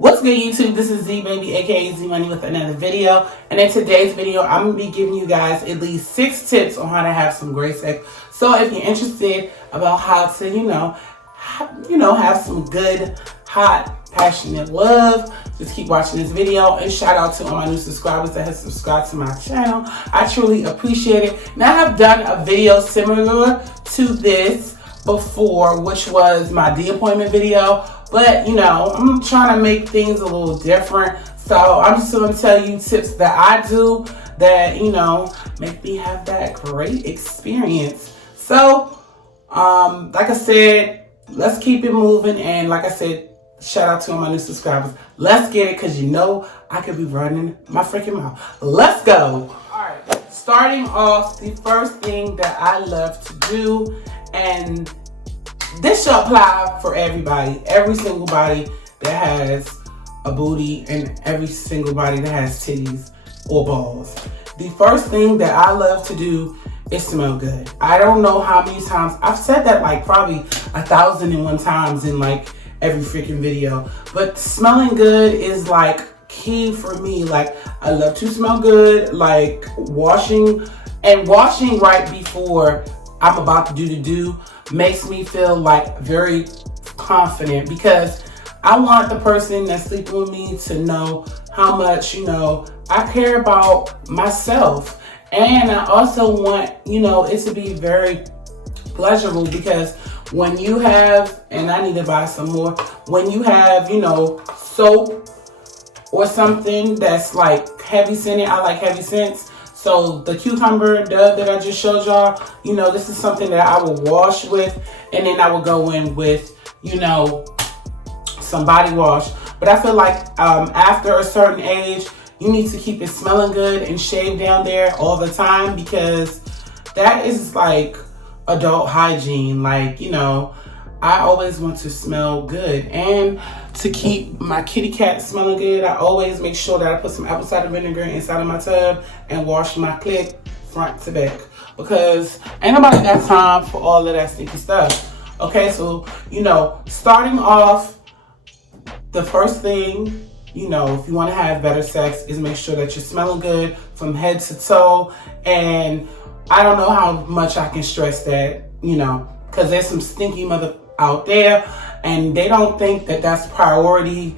What's good, YouTube? This is Z Baby, aka Z Money, with another video. And in today's video, I'm gonna be giving you guys at least 6 tips on how to have some great sex. So if you're interested about how to, have some good, hot, passionate love, just keep watching this video. And shout out to all my new subscribers that have subscribed to my channel. I truly appreciate it. Now, I have done a video similar to this before, which was my de-appointment video. But, I'm trying to make things a little different. So I'm just going to tell you tips that I do that, make me have that great experience. So, like I said, let's keep it moving. And like I said, shout out to all my new subscribers. Let's get it, because I could be running my freaking mouth. Let's go. All right. Starting off, the first thing that I love to do, and this should apply for everybody, every single body that has a booty and every single body that has titties or balls. The first thing that I love to do is smell good. I don't know how many times, I've said that like probably 1,001 times in like every freaking video, but smelling good is like key for me. Like, I love to smell good, like washing right before I'm about to do makes me feel like very confident, because I want the person that's sleeping with me to know how much, I care about myself. And I also want, it to be very pleasurable, because when you have, and I need to buy some more, when you have, soap or something that's like heavy scented, I like heavy scents. So the cucumber dove that I just showed y'all, this is something that I will wash with, and then I will go in with, some body wash. But I feel like after a certain age, you need to keep it smelling good and shave down there all the time, because that is like adult hygiene. Like, I always want to smell good, and to keep my kitty cat smelling good, I always make sure that I put some apple cider vinegar inside of my tub and wash my clit front to back, because ain't nobody got time for all of that stinky stuff. Okay, so, starting off, the first thing, if you want to have better sex, is make sure that you're smelling good from head to toe. And I don't know how much I can stress that, because there's some stinky mother out there, and they don't think that that's priority.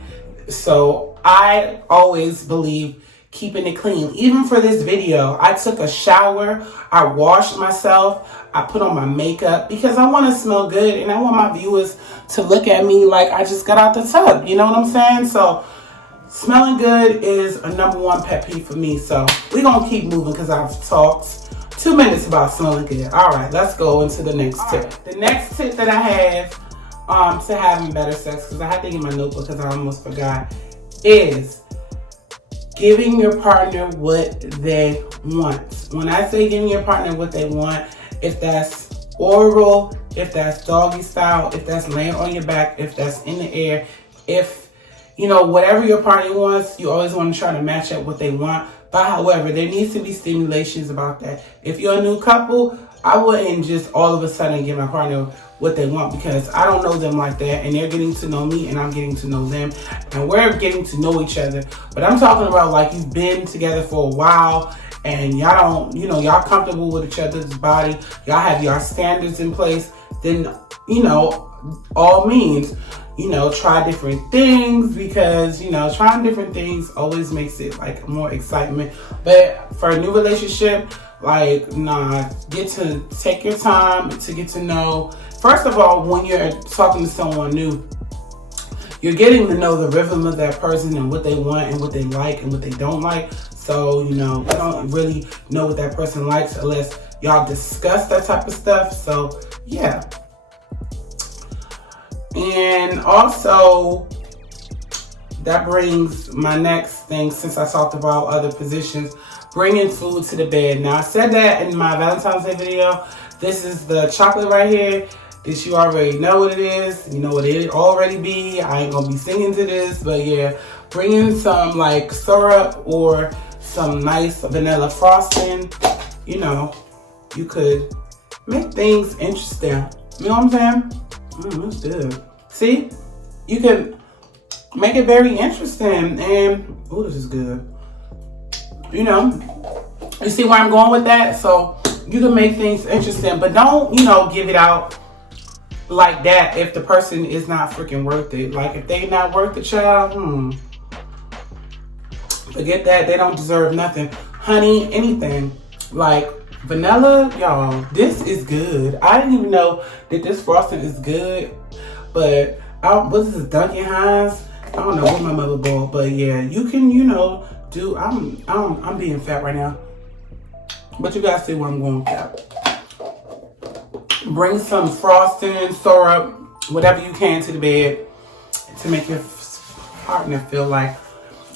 So I always believe keeping it clean. Even for this video, I took a shower, I washed myself, I put on my makeup, because I want to smell good, and I want my viewers to look at me like I just got out the tub. You know what I'm saying? So smelling good is a #1 pet peeve for me. So we're going to keep moving, because I've talked 2 minutes about smelling good. All right, let's go into the next tip. The next tip that I have to having better sex, because I had to get my notebook because I almost forgot, is giving your partner what they want. When I say giving your partner what they want, if that's oral, if that's doggy style, if that's laying on your back, if that's in the air, if, whatever your partner wants, you always want to try to match up what they want. But however, there needs to be stimulations about that. If you're a new couple, I wouldn't just all of a sudden give my partner what they want, because I don't know them like that, and they're getting to know me, and I'm getting to know them, and we're getting to know each other. But I'm talking about like you've been together for a while, and y'all don't, y'all comfortable with each other's body, y'all have your standards in place, then, all means, try different things, because, trying different things always makes it like more excitement. But for a new relationship, like, get to take your time to get to know. First of all, when you're talking to someone new, you're getting to know the rhythm of that person and what they want and what they like and what they don't like. So, you don't really know what that person likes unless y'all discuss that type of stuff. So, yeah. And also, that brings my next thing, since I talked about other positions, bringing food to the bed. Now, I said that in my Valentine's Day video. This is the chocolate right here. This, you already know what it is. You know what it already be. I ain't gonna be singing to this, but yeah. Bringing some like syrup or some nice vanilla frosting. You could make things interesting. You know what I'm saying? That's good. See? You can make it very interesting. And oh, this is good. You know, you see where I'm going with that? So you can make things interesting, but don't, you know, give it out like that if the person is not freaking worth it. Like if they not worth the child, forget that. They don't deserve nothing. Honey, anything. Like vanilla, y'all, this is good. I didn't even know that this frosting is good, but what is this, Dunkin' Hines? I don't know what my mother bought, but yeah, you can, you know, do. I'm being fat right now, but you guys see where I'm going with that. Bring some frosting, syrup, whatever you can to the bed to make your partner feel like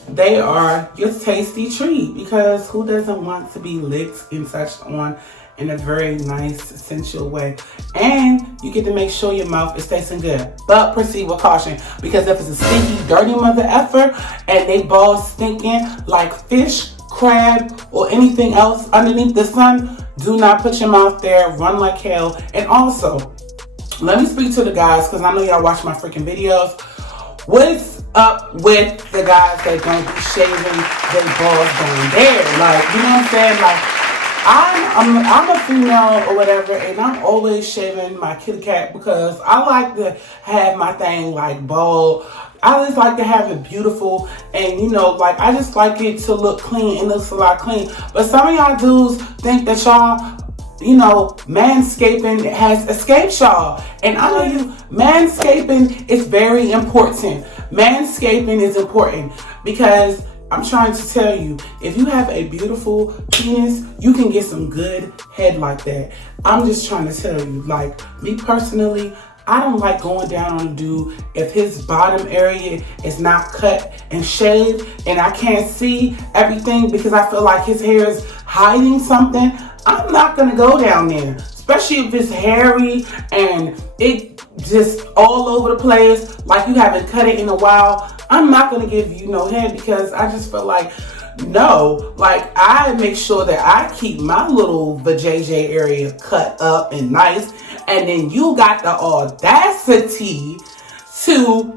they are your tasty treat, because who doesn't want to be licked and touched on in a very nice, sensual way? And you get to make sure your mouth is tasting good. But proceed with caution, because if it's a stinky, dirty mother effer and they balls stinking like fish, crab, or anything else underneath the sun, do not put your mouth there. Run like hell. And also, let me speak to the guys, because I know y'all watch my freaking videos. What's up with the guys that don't be shaving their balls down there? Like, you know what I'm saying? Like, I'm a female or whatever, and I'm always shaving my kitty cat because I like to have my thing like bald. I just like to have it beautiful, and you know, like I just like it to look clean. It looks a lot clean. But some of y'all dudes think that y'all, you know, Manscaping has escaped y'all. And I know you, Manscaping is very important. Manscaping is important because I'm trying to tell you, if you have a beautiful penis, you can get some good head like that. I'm just trying to tell you, like, me personally, I don't like going down on a dude if his bottom area is not cut and shaved and I can't see everything because I feel like his hair is hiding something. I'm not gonna go down there, especially if it's hairy and it just all over the place, like you haven't cut it in a while. I'm not gonna give you no head because I just feel like, no, like I make sure that I keep my little vajayjay area cut up and nice, and then you got the audacity to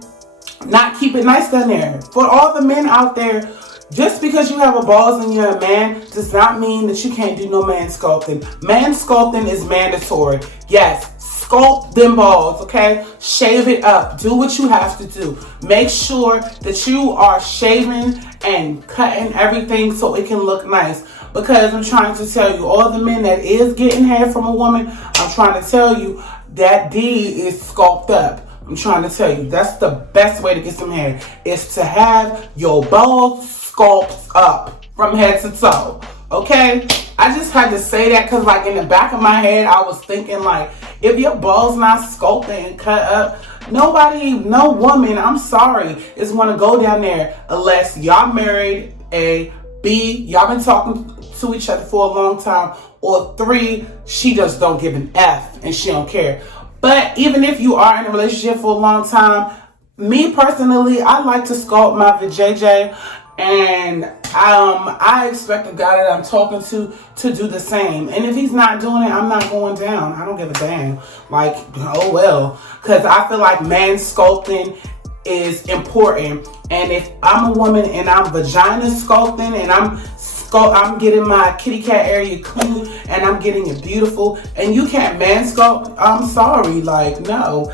not keep it nice down there. For all the men out there, just because you have a balls and you're a man does not mean that you can't do no man sculpting. Man sculpting is mandatory. Yes, sculpt them balls, okay? Shave it up. Do what you have to do. Make sure that you are shaving and cutting everything so it can look nice. Because I'm trying to tell you, all the men that is getting hair from a woman, I'm trying to tell you that D is sculpted up. I'm trying to tell you, that's the best way to get some hair, is to have your balls sculpt up from head to toe, okay? I just had to say that because, like, in the back of my head, I was thinking, like, if your balls not sculpted and cut up, nobody, no woman, I'm sorry, is want to go down there unless y'all married, A, B, y'all been talking to each other for a long time, or 3, she just don't give an F and she don't care. But even if you are in a relationship for a long time, me personally, I like to sculpt my vajayjay, and I expect the guy that I'm talking to do the same. And if he's not doing it, I'm not going down. I don't give a damn. Like, oh well. Because I feel like man sculpting is important. And if I'm a woman and I'm vagina sculpting and I'm getting my kitty cat area clean and I'm getting it beautiful, and you can't man sculpt, I'm sorry. Like, no.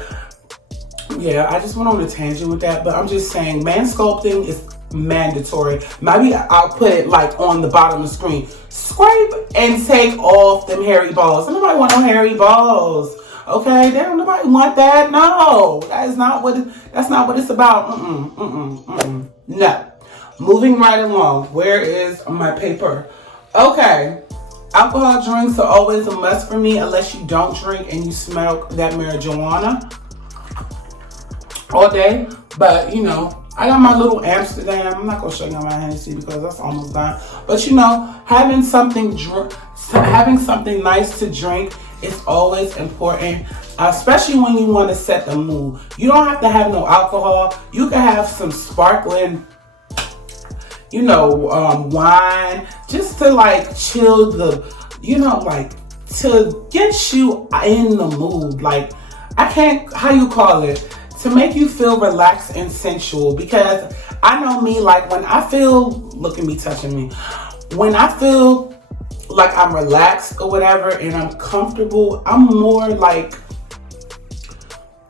Yeah, I just went on a tangent with that, but I'm just saying man sculpting is mandatory. Maybe I'll put it like on the bottom of the screen. Scrape and take off them hairy balls. Nobody want no hairy balls. Okay, don't nobody want that. No, that's not what it's about. No. Moving right along. Where is my paper? Okay. Alcohol drinks are always a must for me unless you don't drink and you smell that marijuana all day. But you know, I got my little Amsterdam. I'm not gonna show you my Hennessy because that's almost done. But you know, having something nice to drink is always important, especially when you want to set the mood. You don't have to have no alcohol. You can have some sparkling, you know, wine, just to like chill like to get you in the mood. Like, I can't, how you call it? to make you feel relaxed and sensual. Because I know me, like when I feel, look at me touching me, when I feel like I'm relaxed or whatever and I'm comfortable, I'm more like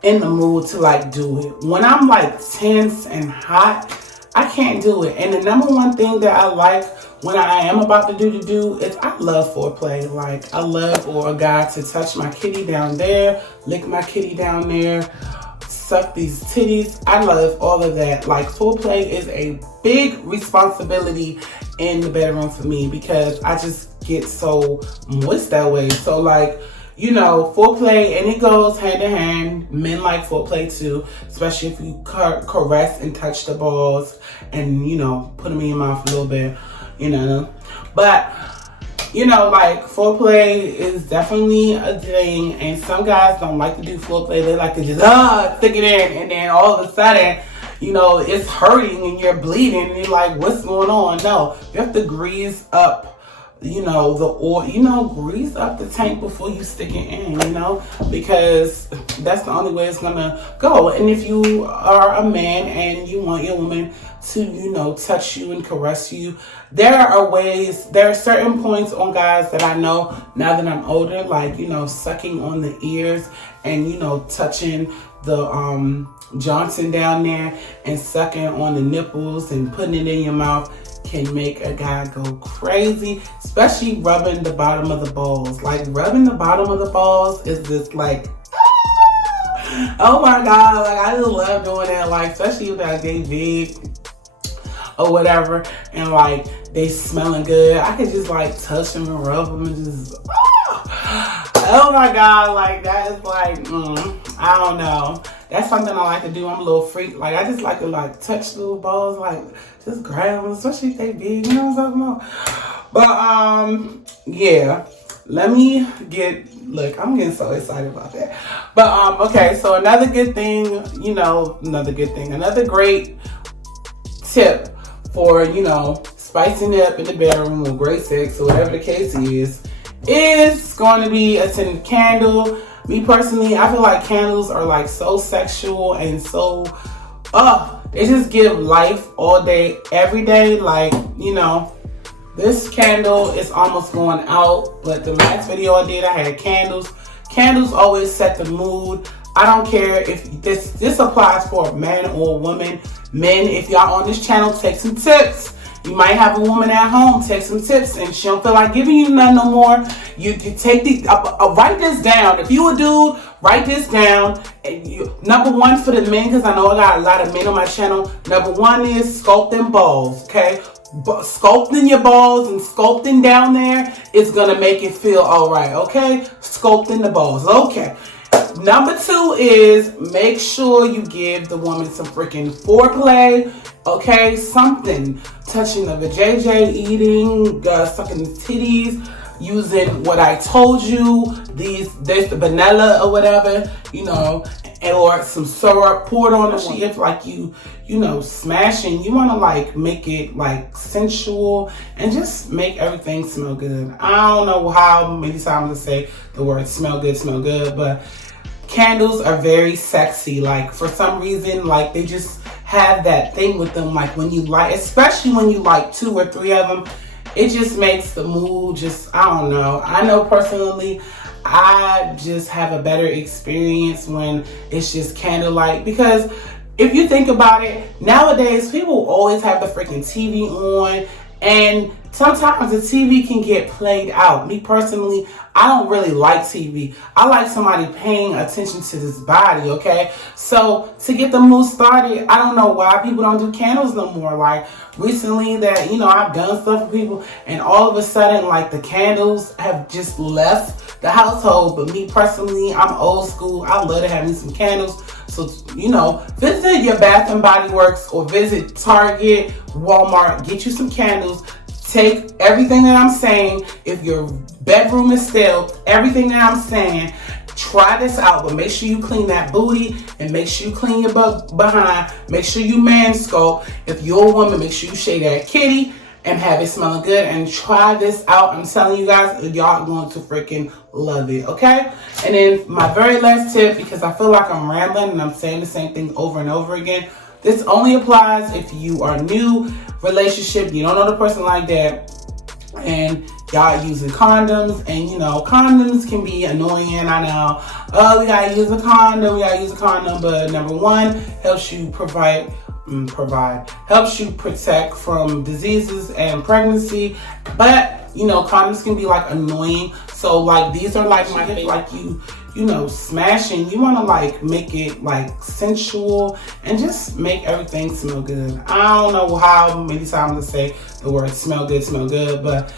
in the mood to like do it. When I'm like tense and hot, I can't do it. And the number one thing that I like when I am about to do is I love foreplay. Like I love for a guy to touch my kitty down there, lick my kitty down there, suck these titties. I love all of that. Like foreplay is a big responsibility in the bedroom for me because I just get so moist that way. So like, you know, foreplay, and it goes hand in hand. Men like foreplay too, especially if you caress and touch the balls and, you know, put them in your mouth a little bit, you know. But, you know, like foreplay is definitely a thing, and some guys don't like to do foreplay. They like to just stick it in, and then all of a sudden, you know, it's hurting and you're bleeding and you're like, what's going on? No, you have to grease up, you know, the oil, you know, grease up the tank before you stick it in, you know, because that's the only way it's gonna go. And if you are a man and you want your woman to, you know, touch you and caress you, there are certain points on guys that I know now that I'm older, like, you know, sucking on the ears and, you know, touching the Johnson down there and sucking on the nipples and putting it in your mouth can make a guy go crazy, especially rubbing the bottom of the balls. Like rubbing the bottom of the balls is just like, oh my God, like I just love doing that. Like especially if they big or whatever, and like they smelling good, I could just like touch them and rub them and just, oh my God, like that is like, I don't know. That's something I like to do. I'm a little freak. Like I just like to like touch little balls, like just grab them, especially if they big. You know what I'm talking about? But yeah. Let me look. I'm getting so excited about that. But okay. So another good thing, you know, another great tip for, you know, spicing it up in the bedroom or great sex or whatever the case is going to be a scented candle. Me personally, I feel like candles are like so sexual and so, they just give life all day, every day. Like, you know, this candle is almost going out, but the last video I did, I had candles. Candles always set the mood. I don't care if this applies for a man or a woman. Men, if y'all on this channel, take some tips. You might have a woman at home, take some tips, and she don't feel like giving you none no more. You take write this down. If you a dude, write this down. And number one for the men, because I know I got a lot of men on my channel. Number one is sculpting balls, okay? Sculpting your balls and sculpting down there is going to make it feel all right, okay? Sculpting the balls, okay. Number two is make sure you give the woman some freaking foreplay, okay? Something. Touching the vajayjay, eating, sucking the titties, using what I told you, there's the vanilla or whatever, you know, or some syrup poured on the sheet. If like you know, smashing, you want to like make it like sensual and just make everything smell good. I don't know how many times I say the word smell good, but candles are very sexy. Like for some reason, like they just have that thing with them. Like when you light, especially when you like 2 or 3 of them, it just makes the mood just, I don't know. I know personally, I just have a better experience when it's just candlelight, because if you think about it, nowadays people always have the freaking TV on, and sometimes the TV can get played out. Me personally, I don't really like TV. I like somebody paying attention to this body, okay? So to get the mood started, I don't know why people don't do candles no more. Like recently that, you know, I've done stuff for people and all of a sudden like the candles have just left the household. But me personally, I'm old school. I love to have me some candles. So, you know, visit your Bath and Body Works or visit Target, Walmart, get you some candles. Take everything that I'm saying. If your bedroom is stale, everything that I'm saying, try this out. But make sure you clean that booty and make sure you clean your behind. Make sure you manscape. If you're a woman, make sure you shave that kitty and have it smelling good. And try this out. I'm telling you guys, y'all are going to freaking love it, okay? And then my very last tip, because I feel like I'm rambling and I'm saying the same thing over and over again. This only applies if you are new relationship, you don't know the person like that, and y'all using condoms. And you know, condoms can be annoying, I know. Oh, we gotta use a condom, but number one, helps you helps you protect from diseases and pregnancy. But you know, condoms can be like annoying. So like these are like my favorite, like you know, smashing. You want to like make it like sensual and just make everything smell good. I don't know how many times I say the word smell good, but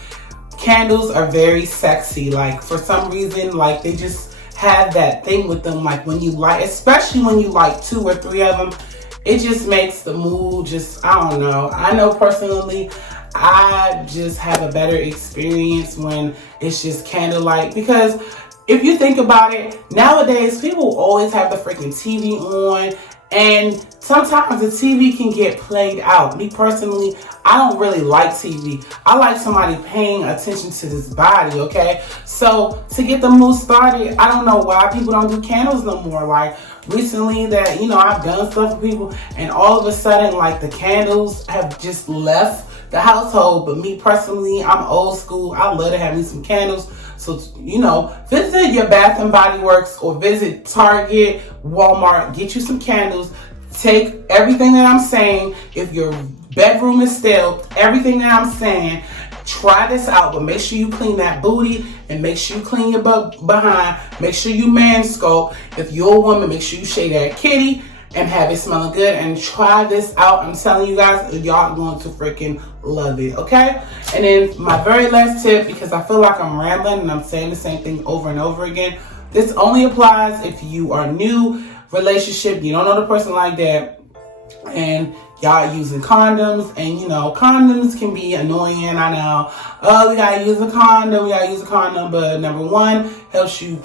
candles are very sexy. Like for some reason, like they just have that thing with them. Like when you light, especially when you light 2 or 3 of them, it just makes the mood just, I don't know. I know personally, I just have a better experience when it's just candlelight, because if you think about it, nowadays people always have the freaking TV on, and sometimes the TV can get played out. Me personally, I don't really like TV. I like somebody paying attention to this body, okay? So to get the mood started, I don't know why people don't do candles no more. Like recently that, you know, I've done stuff for people, and all of a sudden like the candles have just left the household. But me personally, I'm old school. I love to have me some candles. So, you know, visit your Bath and Body Works or visit Target, Walmart, get you some candles. Take everything that I'm saying. If your bedroom is stale, everything that I'm saying, try this out. But make sure you clean that booty, and make sure you clean your butt behind. Make sure you manscape. If you're a woman, make sure you shave that kitty and have it smelling good. And try this out. I'm telling you guys, y'all are going to freaking love it, okay? And then my very last tip, because I feel like I'm rambling and I'm saying the same thing over and over again. This only applies if you are new relationship, you don't know the person like that, and y'all using condoms. And you know, condoms can be annoying, I know. Oh, we gotta use a condom, but number one, helps you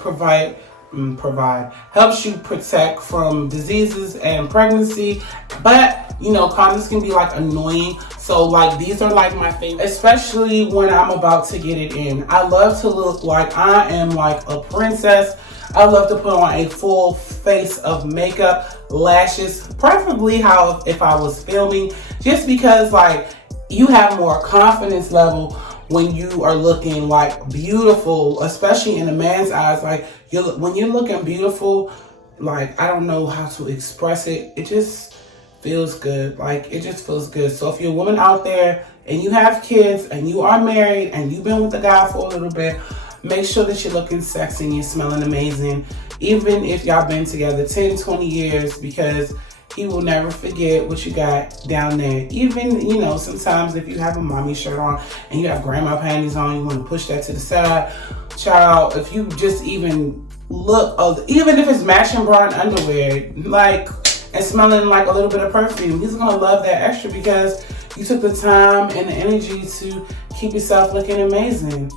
helps you protect from diseases and pregnancy. But you know, condoms can be like annoying. So like these are like my favorite, especially when I'm about to get it in. I love to look like I am like a princess. I love to put on a full face of makeup, lashes, preferably if I was filming, just because like you have more confidence level when you are looking like beautiful, especially in a man's eyes. Like when you're looking beautiful, like I don't know how to express it. It just feels good. Like it just feels good. So if you're a woman out there and you have kids and you are married and you've been with the guy for a little bit, make sure that you're looking sexy and you're smelling amazing. Even if y'all been together 10, 20 years, because he will never forget what you got down there. Even, you know, sometimes if you have a mommy shirt on and you have grandma panties on, you want to push that to the side. Child, if you just even look, even if it's matching bra and underwear, like, and smelling like a little bit of perfume, he's gonna love that extra because you took the time and the energy to keep yourself looking amazing.